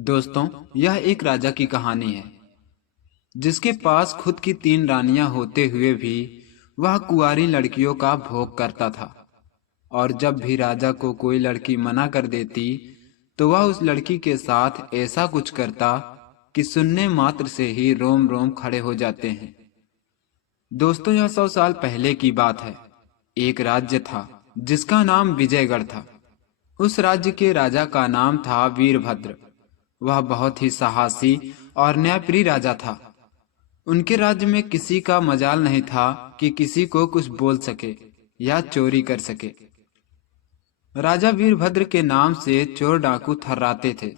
दोस्तों, यह एक राजा की कहानी है जिसके पास खुद की 3 रानियां होते हुए भी वह कुंवारी लड़कियों का भोग करता था। और जब भी राजा को कोई लड़की मना कर देती तो वह उस लड़की के साथ ऐसा कुछ करता कि सुनने मात्र से ही रोम रोम खड़े हो जाते हैं। दोस्तों, यह 100 साल पहले की बात है। एक राज्य था जिसका नाम विजयगढ़ था। उस राज्य के राजा का नाम था वीरभद्र। वह बहुत ही साहसी और न्यायप्रिय राजा था। उनके राज्य में किसी का मजाल नहीं था कि किसी को कुछ बोल सके या चोरी कर सके। राजा वीरभद्र के नाम से चोर डाकू थर्राते थे।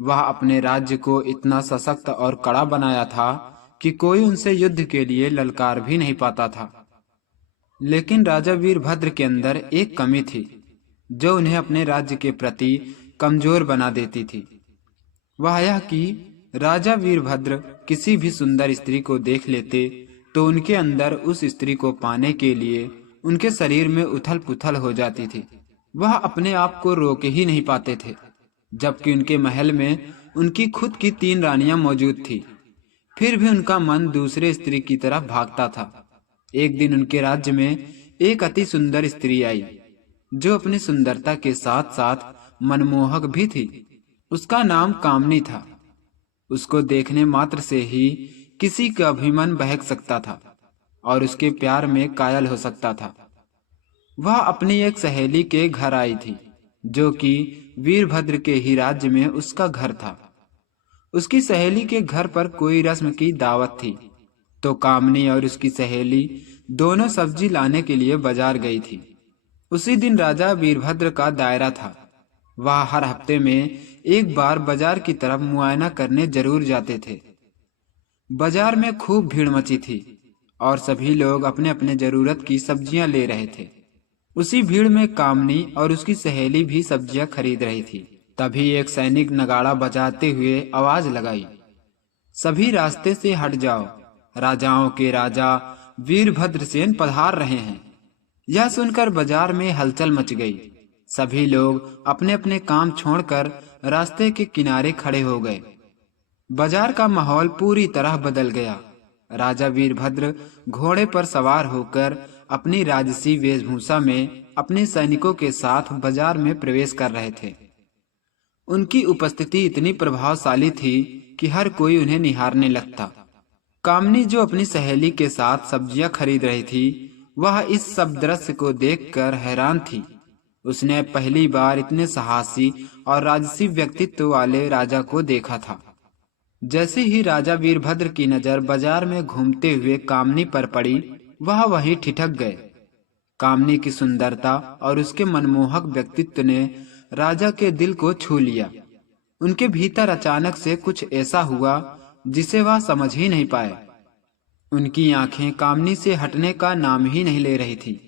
वह अपने राज्य को इतना सशक्त और कड़ा बनाया था कि कोई उनसे युद्ध के लिए ललकार भी नहीं पाता था। लेकिन राजा वीरभद्र के अंदर एक कमी थी जो उन्हें अपने राज्य के प्रति कमजोर बना देती थी। वह यह कि राजा वीरभद्र किसी भी सुंदर स्त्री को देख लेते तो उनके अंदर उस स्त्री को पाने के लिए उनके शरीर में उथल पुथल हो जाती थी। वह अपने आप को रोक ही नहीं पाते थे, जबकि उनके महल में उनकी खुद की 3 रानियां मौजूद थी। फिर भी उनका मन दूसरे स्त्री की तरफ भागता था। एक दिन उनके राज्य में एक अति सुंदर स्त्री आई जो अपनी सुंदरता के साथ साथ मनमोहक भी थी। उसका नाम कामनी था। उसको देखने मात्र से ही किसी का भी मन बहक सकता था और उसके प्यार में कायल हो सकता था। वह अपनी एक सहेली के घर आई थी जो कि वीरभद्र के ही राज्य में उसका घर था। उसकी सहेली के घर पर कोई रस्म की दावत थी, तो कामनी और उसकी सहेली दोनों सब्जी लाने के लिए बाजार गई थी। उसी दिन राजा वीरभद्र का दायरा था। वह हर हफ्ते में एक बार बाजार की तरफ मुआयना करने जरूर जाते थे। बाजार में खूब भीड़ मची थी और सभी लोग अपने अपने जरूरत की सब्जियां ले रहे थे। उसी भीड़ में कामनी और उसकी सहेली भी सब्जियां खरीद रही थी। तभी एक सैनिक नगाड़ा बजाते हुए आवाज लगाई, सभी रास्ते से हट जाओ, राजाओं के राजा वीरभद्रसेन पधार रहे हैं। यह सुनकर बाजार में हलचल मच गई। सभी लोग अपने अपने काम छोड़कर रास्ते के किनारे खड़े हो गए। बाजार का माहौल पूरी तरह बदल गया। राजा वीरभद्र घोड़े पर सवार होकर अपनी राजसी वेशभूषा में अपने सैनिकों के साथ बाजार में प्रवेश कर रहे थे। उनकी उपस्थिति इतनी प्रभावशाली थी कि हर कोई उन्हें निहारने लगता। कामनी जो अपनी सहेली के साथ सब्जियां खरीद रही थी, वह इस सब दृश्य को देखकर हैरान थी। उसने पहली बार इतने साहसी और राजसी व्यक्तित्व वाले राजा को देखा था। जैसे ही राजा वीरभद्र की नजर बाजार में घूमते हुए कामनी पर पड़ी, वह वहीं ठिठक गए। कामनी की सुंदरता और उसके मनमोहक व्यक्तित्व ने राजा के दिल को छू लिया। उनके भीतर अचानक से कुछ ऐसा हुआ जिसे वह समझ ही नहीं पाए। उनकी आंखें कामनी से हटने का नाम ही नहीं ले रही थी।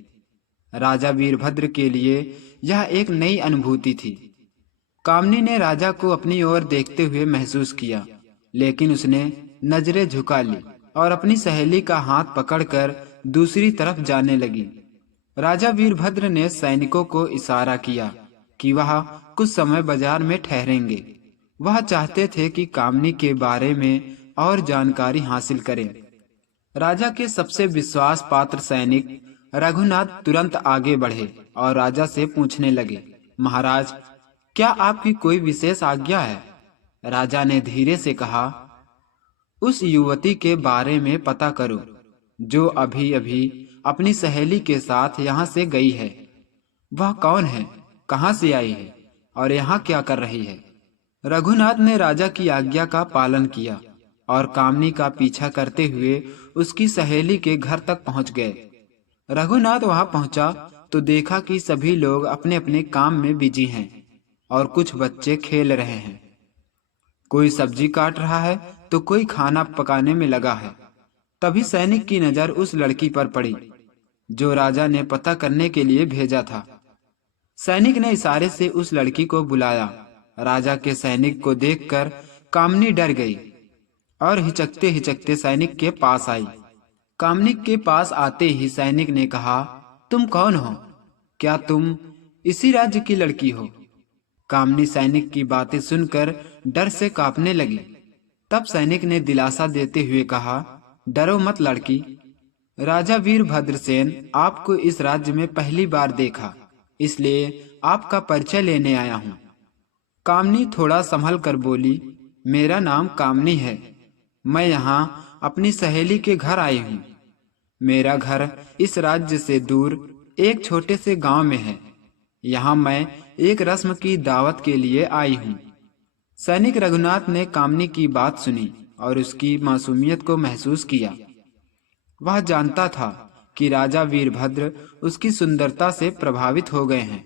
राजा वीरभद्र के लिए यह एक नई अनुभूति थी। कामनी ने राजा को अपनी ओर देखते हुए महसूस किया, लेकिन उसने नजरें झुका ली और अपनी सहेली का हाथ पकड़कर दूसरी तरफ जाने लगी। राजा वीरभद्र ने सैनिकों को इशारा किया कि वह कुछ समय बाजार में ठहरेंगे। वह चाहते थे कि कामनी के बारे में और जानकारी हासिल करें। राजा के सबसे विश्वास पात्र सैनिक रघुनाथ तुरंत आगे बढ़े और राजा से पूछने लगे, महाराज, क्या आपकी कोई विशेष आज्ञा है? राजा ने धीरे से कहा, उस युवती के बारे में पता करो जो अभी अभी अपनी सहेली के साथ यहाँ से गई है। वह कौन है, कहाँ से आई है और यहाँ क्या कर रही है? रघुनाथ ने राजा की आज्ञा का पालन किया और कामनी का पीछा करते हुए उसकी सहेली के घर तक पहुंच गए। रघुनाथ वहां पहुंचा तो देखा कि सभी लोग अपने अपने काम में बिजी हैं और कुछ बच्चे खेल रहे हैं। कोई सब्जी काट रहा है तो कोई खाना पकाने में लगा है। तभी सैनिक की नजर उस लड़की पर पड़ी जो राजा ने पता करने के लिए भेजा था। सैनिक ने इशारे से उस लड़की को बुलाया। राजा के सैनिक को देखकर कामनी डर गई और हिचकते हिचकते सैनिक के पास आई। कामनी के पास आते ही सैनिक ने कहा, तुम कौन हो? क्या तुम इसी राज्य की लड़की हो? कामनी सैनिक की बातें सुनकर डर से कांपने लगी। तब सैनिक ने दिलासा देते हुए कहा, डरो मत लड़की, राजा वीरभद्रसेन आपको इस राज्य में पहली बार देखा, इसलिए आपका परिचय लेने आया हूँ। कामनी थोड़ा संभल कर बोली, मेरा नाम कामनी है। मैं यहाँ अपनी सहेली के घर आई हूँ। मेरा घर इस राज्य से दूर एक छोटे से गांव में है। यहाँ मैं एक रस्म की दावत के लिए आई हूँ। सैनिक रघुनाथ ने कामनी की बात सुनी और उसकी मासूमियत को महसूस किया। वह जानता था कि राजा वीरभद्र उसकी सुंदरता से प्रभावित हो गए हैं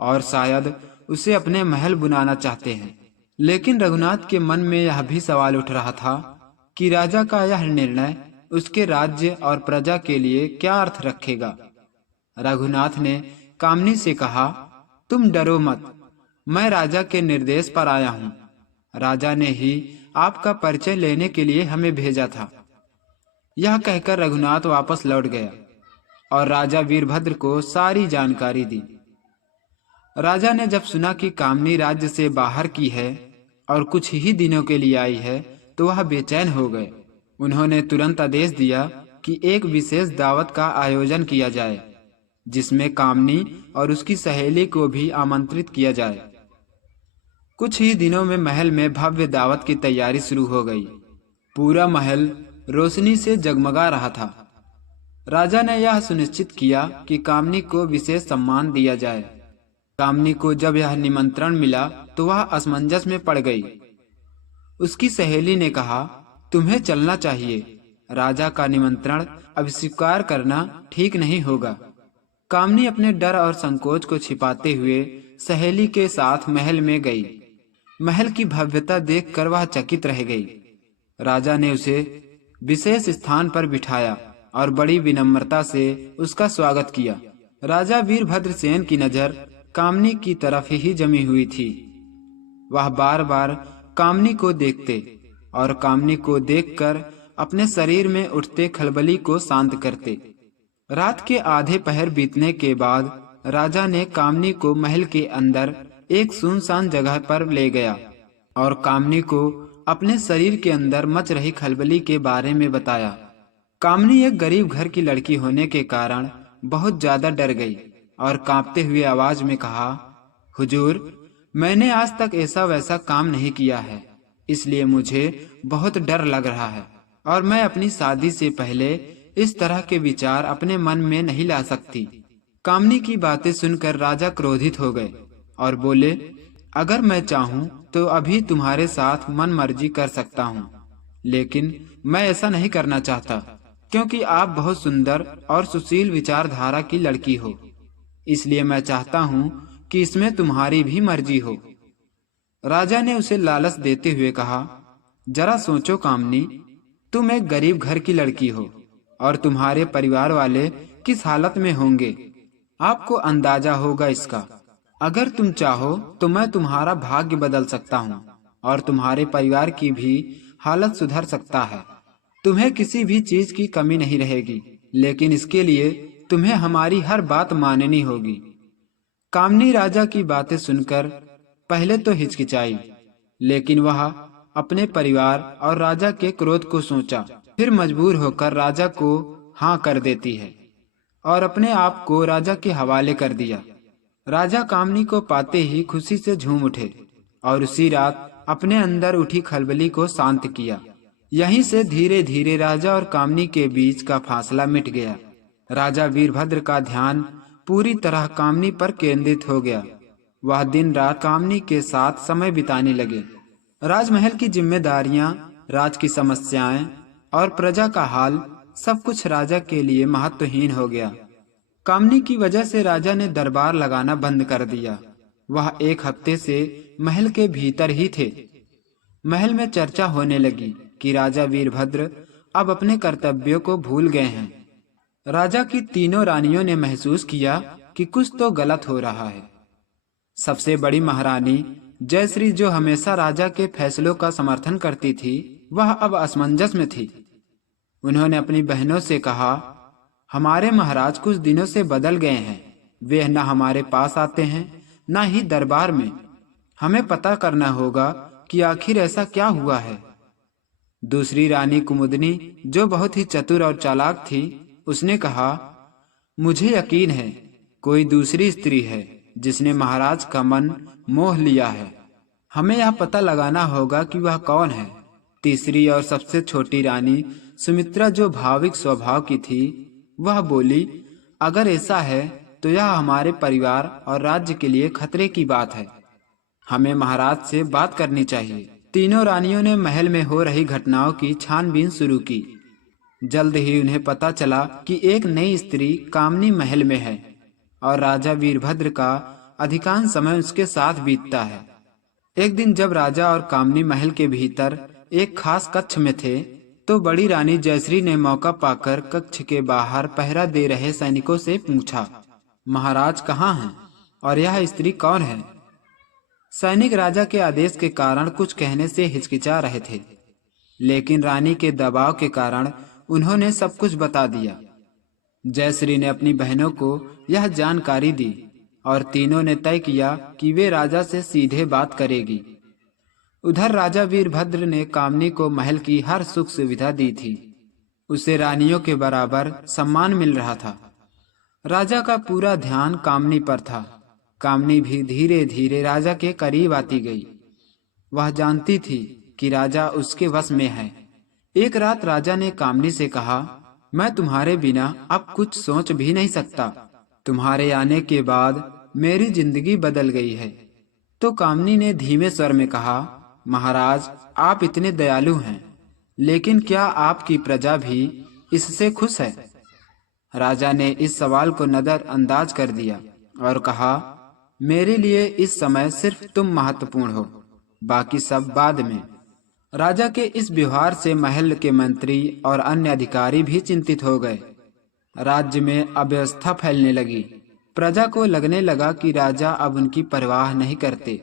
और शायद उसे अपने महल बुलाना चाहते हैं। लेकिन रघुनाथ के मन में यह भी सवाल उठ रहा था कि राजा का यह निर्णय उसके राज्य और प्रजा के लिए क्या अर्थ रखेगा। रघुनाथ ने कामनी से कहा, तुम डरो मत, मैं राजा के निर्देश पर आया हूँ। राजा ने ही आपका परिचय लेने के लिए हमें भेजा था। यह कहकर रघुनाथ वापस लौट गया और राजा वीरभद्र को सारी जानकारी दी। राजा ने जब सुना कि कामनी राज्य से बाहर की है और कुछ ही दिनों के लिए आई है, तो वह बेचैन हो गए। उन्होंने तुरंत आदेश दिया कि एक विशेष दावत का आयोजन किया जाए, जिसमें कामनी और उसकी सहेली को भी आमंत्रित किया जाए। कुछ ही दिनों में महल में भव्य दावत की तैयारी शुरू हो गई। पूरा महल रोशनी से जगमगा रहा था। राजा ने यह सुनिश्चित किया कि कामनी को विशेष सम्मान दिया जाए। कामनी को जब यह निमंत्रण मिला तो वह असमंजस में पड़ गई। उसकी सहेली ने कहा, तुम्हें चलना चाहिए, राजा का निमंत्रण अस्वीकार करना ठीक नहीं होगा। कामनी अपने डर और संकोच को छिपाते हुए सहेली के साथ महल में गई। महल की भव्यता देखकर वह चकित रह गई। राजा ने उसे विशेष स्थान पर बिठाया और बड़ी विनम्रता से उसका स्वागत किया। राजा वीरभद्रसेन की नजर कामनी की तरफ ही जमी हुई थी। वह बार बार कामनी को देखते और कामनी को देखकर अपने शरीर में उठते खलबली को शांत करते। रात के आधे पहर बीतने के बाद राजा ने कामनी को महल के अंदर एक सुनसान जगह पर ले गया और कामनी को अपने शरीर के अंदर मच रही खलबली के बारे में बताया। कामनी एक गरीब घर की लड़की होने के कारण बहुत ज्यादा डर गई और कांपते हुए आवाज में कहा, हुजूर, मैंने आज तक ऐसा वैसा काम नहीं किया है, इसलिए मुझे बहुत डर लग रहा है और मैं अपनी शादी से पहले इस तरह के विचार अपने मन में नहीं ला सकती। कामनी की बातें सुनकर राजा क्रोधित हो गए और बोले, अगर मैं चाहूं तो अभी तुम्हारे साथ मन मर्जी कर सकता हूं, लेकिन मैं ऐसा नहीं करना चाहता, क्योंकि आप बहुत सुंदर और सुशील विचारधारा की लड़की हो। इसलिए मैं चाहता हूं कि इसमें तुम्हारी भी मर्जी हो। राजा ने उसे लालच देते हुए कहा, जरा सोचो कामनी, तुम एक गरीब घर की लड़की हो और तुम्हारे परिवार वाले किस हालत में होंगे, आपको अंदाजा होगा इसका। अगर तुम चाहो तो मैं तुम्हारा भाग्य बदल सकता हूँ और तुम्हारे परिवार की भी हालत सुधर सकता है। तुम्हें किसी भी चीज की कमी नहीं रहेगी, लेकिन इसके लिए तुम्हें हमारी हर बात माननी होगी। कामनी राजा की बातें सुनकर पहले तो हिचकिचाई, लेकिन वह अपने परिवार और राजा के क्रोध को सोचा। फिर मजबूर होकर राजा को हाँ कर देती है और अपने आप को राजा के हवाले कर दिया। राजा कामनी को पाते ही खुशी से झूम उठे और उसी रात अपने अंदर उठी खलबली को शांत किया। यहीं से धीरे धीरे राजा और कामनी के बीच का फासला मिट गया। राजा वीरभद्र का ध्यान पूरी तरह कामनी पर केंद्रित हो गया। वह दिन रात कामनी के साथ समय बिताने लगे। राजमहल की जिम्मेदारियां, राज की समस्याएं और प्रजा का हाल सब कुछ राजा के लिए महत्वहीन हो गया। कामनी की वजह से राजा ने दरबार लगाना बंद कर दिया। वह एक हफ्ते से महल के भीतर ही थे। महल में चर्चा होने लगी कि राजा वीरभद्र अब अपने कर्तव्यों को भूल गए हैं। राजा की तीनों रानियों ने महसूस किया कि कुछ तो गलत हो रहा है। सबसे बड़ी महारानी जयश्री, जो हमेशा राजा के फैसलों का समर्थन करती थी, वह अब असमंजस में थी। उन्होंने अपनी बहनों से कहा, हमारे महाराज कुछ दिनों से बदल गए हैं। वे न हमारे पास आते हैं, न ही दरबार में। हमें पता करना होगा कि आखिर ऐसा क्या हुआ है। दूसरी रानी कुमुदनी, जो बहुत ही चतुर और चालाक थी, उसने कहा, मुझे यकीन है कोई दूसरी स्त्री है जिसने महाराज का मन मोह लिया है। हमें यह पता लगाना होगा कि वह कौन है। तीसरी और सबसे छोटी रानी सुमित्रा, जो भाविक स्वभाव की थी, वह बोली, अगर ऐसा है तो यह हमारे परिवार और राज्य के लिए खतरे की बात है। हमें महाराज से बात करनी चाहिए। तीनों रानियों ने महल में हो रही घटनाओं की छानबीन शुरू की। जल्द ही उन्हें पता चला कि एक नई स्त्री कामनी महल में है और राजा वीरभद्र का अधिकांश समय उसके साथ बीतता है। एक दिन जब राजा और कामनी महल के भीतर एक खास कक्ष में थे, तो बड़ी रानी जयश्री ने मौका पाकर कक्ष के बाहर पहरा दे रहे सैनिकों से पूछा, महाराज कहाँ हैं और यह स्त्री कौन है? सैनिक राजा के आदेश के कारण कुछ कहने से हिचकिचा रहे थे, लेकिन रानी के दबाव के कारण उन्होंने सब कुछ बता दिया। जयश्री ने अपनी बहनों को यह जानकारी दी और तीनों ने तय किया कि वे राजा से सीधे बात करेगी। उधर राजा वीरभद्र ने कामनी को महल की हर सुख सुविधा दी थी। उसे रानियों के बराबर सम्मान मिल रहा था। राजा का पूरा ध्यान कामनी पर था। कामनी भी धीरे धीरे राजा के करीब आती गई। वह जानती थी कि राजा उसके वश में है। एक रात राजा ने कामनी से कहा, मैं तुम्हारे बिना अब कुछ सोच भी नहीं सकता। तुम्हारे आने के बाद मेरी जिंदगी बदल गई है। तो कामनी ने धीमे स्वर में कहा, महाराज, आप इतने दयालु हैं, लेकिन क्या आपकी प्रजा भी इससे खुश है? राजा ने इस सवाल को नजरअंदाज कर दिया और कहा, मेरे लिए इस समय सिर्फ तुम महत्वपूर्ण हो, बाकी सब बाद में। राजा के इस व्यवहार से महल के मंत्री और अन्य अधिकारी भी चिंतित हो गए। राज्य में अव्यवस्था फैलने लगी। प्रजा को लगने लगा कि राजा अब उनकी परवाह नहीं करते।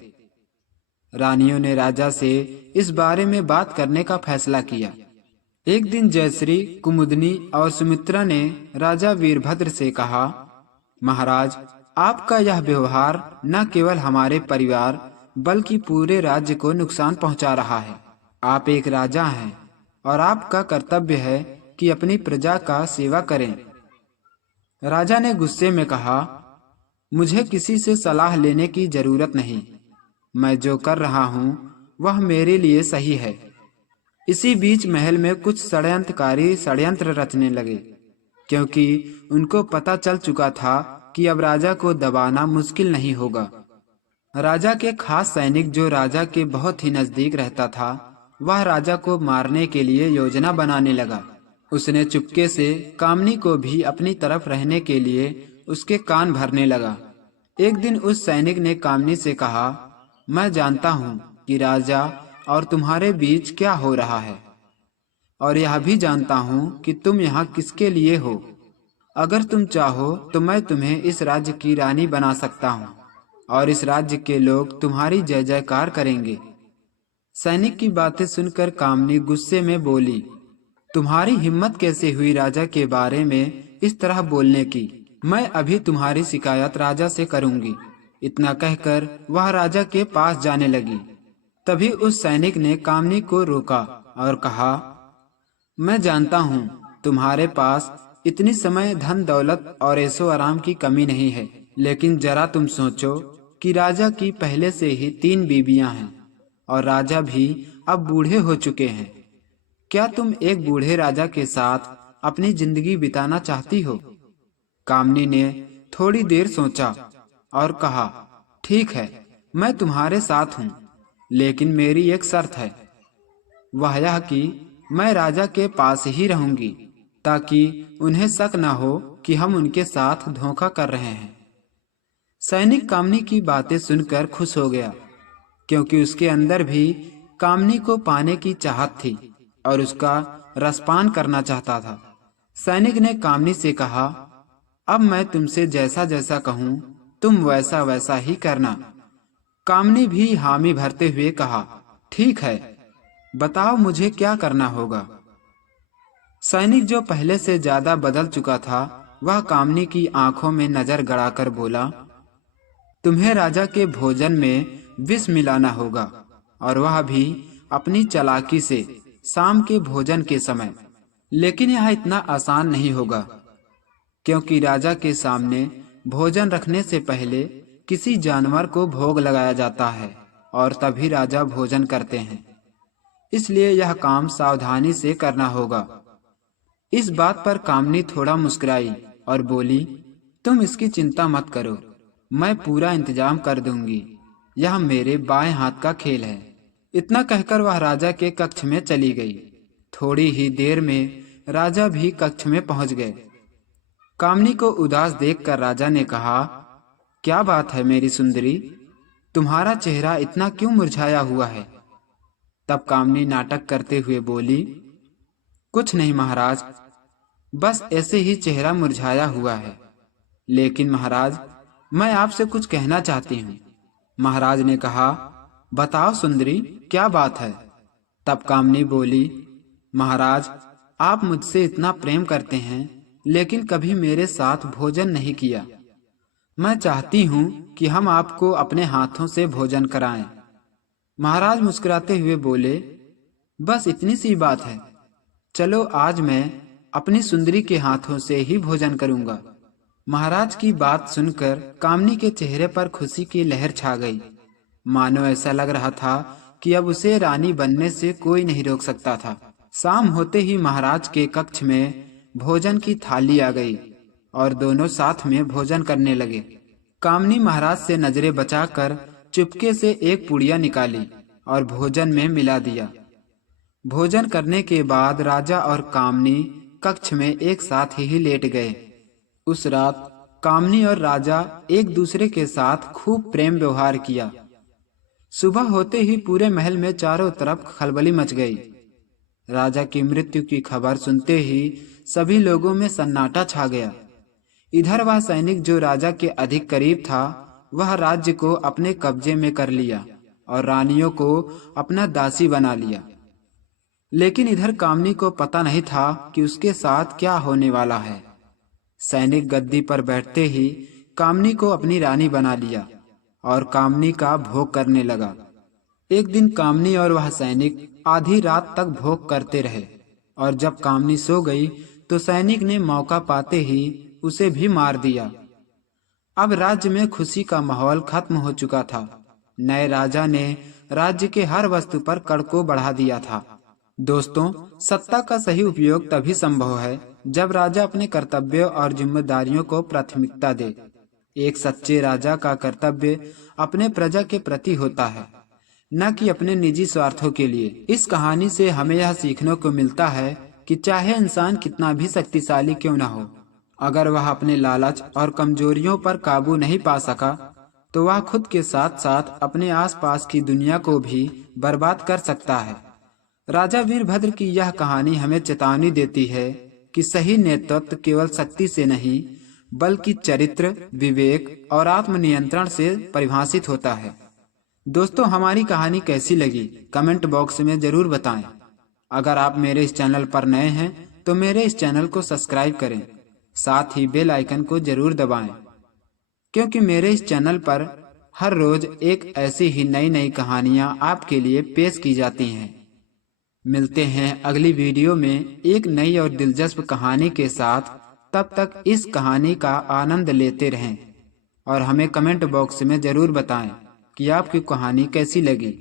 रानियों ने राजा से इस बारे में बात करने का फैसला किया। एक दिन जयश्री, कुमुदनी और सुमित्रा ने राजा वीरभद्र से कहा, महाराज, आपका यह व्यवहार न केवल हमारे परिवार बल्कि पूरे राज्य को नुकसान पहुंचा रहा है। आप एक राजा हैं और आपका कर्तव्य है कि अपनी प्रजा का सेवा करें। राजा ने गुस्से में कहा, मुझे किसी से सलाह लेने की जरूरत नहीं। मैं जो कर रहा हूँ वह मेरे लिए सही है। इसी बीच महल में कुछ षड्यंत्रकारी षड्यंत्र रचने लगे, क्योंकि उनको पता चल चुका था कि अब राजा को दबाना मुश्किल नहीं होगा। राजा के खास सैनिक, जो राजा के बहुत ही नजदीक रहता था, वह राजा को मारने के लिए योजना बनाने लगा। उसने चुपके से कामनी को भी अपनी तरफ रहने के लिए उसके कान भरने लगा। एक दिन उस सैनिक ने कामनी से कहा, मैं जानता हूँ कि राजा और तुम्हारे बीच क्या हो रहा है, और यह भी जानता हूँ कि तुम यहाँ किसके लिए हो। अगर तुम चाहो तो मैं तुम्हें इस राज्य की रानी बना सकता हूँ और इस राज्य के लोग तुम्हारी जय जयकार करेंगे। सैनिक की बातें सुनकर कामनी गुस्से में बोली, तुम्हारी हिम्मत कैसे हुई राजा के बारे में इस तरह बोलने की? मैं अभी तुम्हारी शिकायत राजा से करूंगी। इतना कहकर वह राजा के पास जाने लगी। तभी उस सैनिक ने कामनी को रोका और कहा, मैं जानता हूँ तुम्हारे पास इतनी समय, धन दौलत और ऐशो आराम की कमी नहीं है, लेकिन जरा तुम सोचो कि राजा की पहले से ही 3 बीबियां हैं और राजा भी अब बूढ़े हो चुके हैं। क्या तुम एक बूढ़े राजा के साथ अपनी जिंदगी बिताना चाहती हो? कामनी ने थोड़ी देर सोचा और कहा, ठीक है, मैं तुम्हारे साथ हूँ, लेकिन मेरी एक शर्त है। वह यह कि मैं राजा के पास ही रहूंगी, ताकि उन्हें शक न हो कि हम उनके साथ धोखा कर रहे हैं। सैनिक कामनी की बातें सुनकर खुश हो गया, क्योंकि उसके अंदर भी कामनी को पाने की चाहत थी और उसका रसपान करना चाहता था। सैनिक ने कामनी से कहा, अब मैं तुमसे जैसा जैसा कहूँ तुम वैसा वैसा ही करना। कामनी भी हामी भरते हुए कहा, ठीक है, बताओ मुझे क्या करना होगा। सैनिक, जो पहले से ज्यादा बदल चुका था, वह कामनी की आंखों में नजर गड़ाकर बोला, तुम्हें राजा के भोजन में विष मिलाना होगा, और वह भी अपनी चालाकी से शाम के भोजन के समय। लेकिन यह इतना आसान नहीं होगा, क्योंकि राजा के सामने भोजन रखने से पहले किसी जानवर को भोग लगाया जाता है और तभी राजा भोजन करते हैं। इसलिए यह काम सावधानी से करना होगा। इस बात पर कामनी थोड़ा मुस्कुराई और बोली, तुम इसकी चिंता मत करो, मैं पूरा इंतजाम कर दूंगी। यह मेरे बाएं हाथ का खेल है। इतना कहकर वह राजा के कक्ष में चली गई। थोड़ी ही देर में राजा भी कक्ष में पहुंच गए। कामनी को उदास देखकर राजा ने कहा, क्या बात है मेरी सुंदरी, तुम्हारा चेहरा इतना क्यों मुरझाया हुआ है? तब कामनी नाटक करते हुए बोली, कुछ नहीं महाराज, बस ऐसे ही चेहरा मुरझाया हुआ है। लेकिन महाराज, मैं आपसे कुछ कहना चाहती हूँ। महाराज ने कहा, बताओ सुंदरी, क्या बात है? तब कामनी बोली, महाराज, आप मुझसे इतना प्रेम करते हैं लेकिन कभी मेरे साथ भोजन नहीं किया। मैं चाहती हूँ कि हम आपको अपने हाथों से भोजन कराएं। महाराज मुस्कुराते हुए बोले, बस इतनी सी बात है, चलो आज मैं अपनी सुंदरी के हाथों से ही भोजन करूंगा। महाराज की बात सुनकर कामनी के चेहरे पर खुशी की लहर छा गई। मानो ऐसा लग रहा था कि अब उसे रानी बनने से कोई नहीं रोक सकता था। शाम होते ही महाराज के कक्ष में भोजन की थाली आ गई और दोनों साथ में भोजन करने लगे। कामनी महाराज से नजरें बचाकर चुपके से एक पुड़िया निकाली और भोजन में मिला दिया। भोजन करने के बाद राजा और कामनी कक्ष में एक साथ ही लेट गए। उस रात कामनी और राजा एक दूसरे के साथ खूब प्रेम व्यवहार किया। सुबह होते ही पूरे महल में चारों तरफ खलबली मच गई। राजा की मृत्यु की खबर सुनते ही सभी लोगों में सन्नाटा छा गया। इधर वह सैनिक जो राजा के अधिक करीब था, वह राज्य को अपने कब्जे में कर लिया और रानियों को अपना दासी बना लिया। लेकिन इधर कामनी को पता नहीं था कि उसके साथ क्या होने वाला है। सैनिक गद्दी पर बैठते ही कामनी को अपनी रानी बना लिया और कामनी का भोग करने लगा। एक दिन कामनी और वह सैनिक आधी रात तक भोग करते रहे और जब कामनी सो गई तो सैनिक ने मौका पाते ही उसे भी मार दिया। अब राज्य में खुशी का माहौल खत्म हो चुका था। नए राजा ने राज्य के हर वस्तु पर कर को बढ़ा दिया था। दोस्तों, सत्ता का सही उपयोग तभी संभव है जब राजा अपने कर्तव्यों और जिम्मेदारियों को प्राथमिकता दे। एक सच्चे राजा का कर्तव्य अपने प्रजा के प्रति होता है, न कि अपने निजी स्वार्थों के लिए। इस कहानी से हमें यह सीखने को मिलता है कि चाहे इंसान कितना भी शक्तिशाली क्यों न हो, अगर वह अपने लालच और कमजोरियों पर काबू नहीं पा सका तो वह खुद के साथ साथ अपने आसपास की दुनिया को भी बर्बाद कर सकता है। राजा वीरभद्र की यह कहानी हमें चेतावनी देती है कि सही नेतृत्व केवल शक्ति से नहीं बल्कि चरित्र, विवेक और आत्मनियंत्रण से परिभाषित होता है। दोस्तों, हमारी कहानी कैसी लगी कमेंट बॉक्स में जरूर बताएं। अगर आप मेरे इस चैनल पर नए हैं तो मेरे इस चैनल को सब्सक्राइब करें, साथ ही बेल आइकन को जरूर दबाएं, क्योंकि मेरे इस चैनल पर हर रोज एक ऐसी ही नई नई कहानियां आपके लिए पेश की जाती हैं। मिलते हैं अगली वीडियो में एक नई और दिलचस्प कहानी के साथ। तब तक इस कहानी का आनंद लेते रहें और हमें कमेंट बॉक्स में जरूर बताएं कि आपकी कहानी कैसी लगी।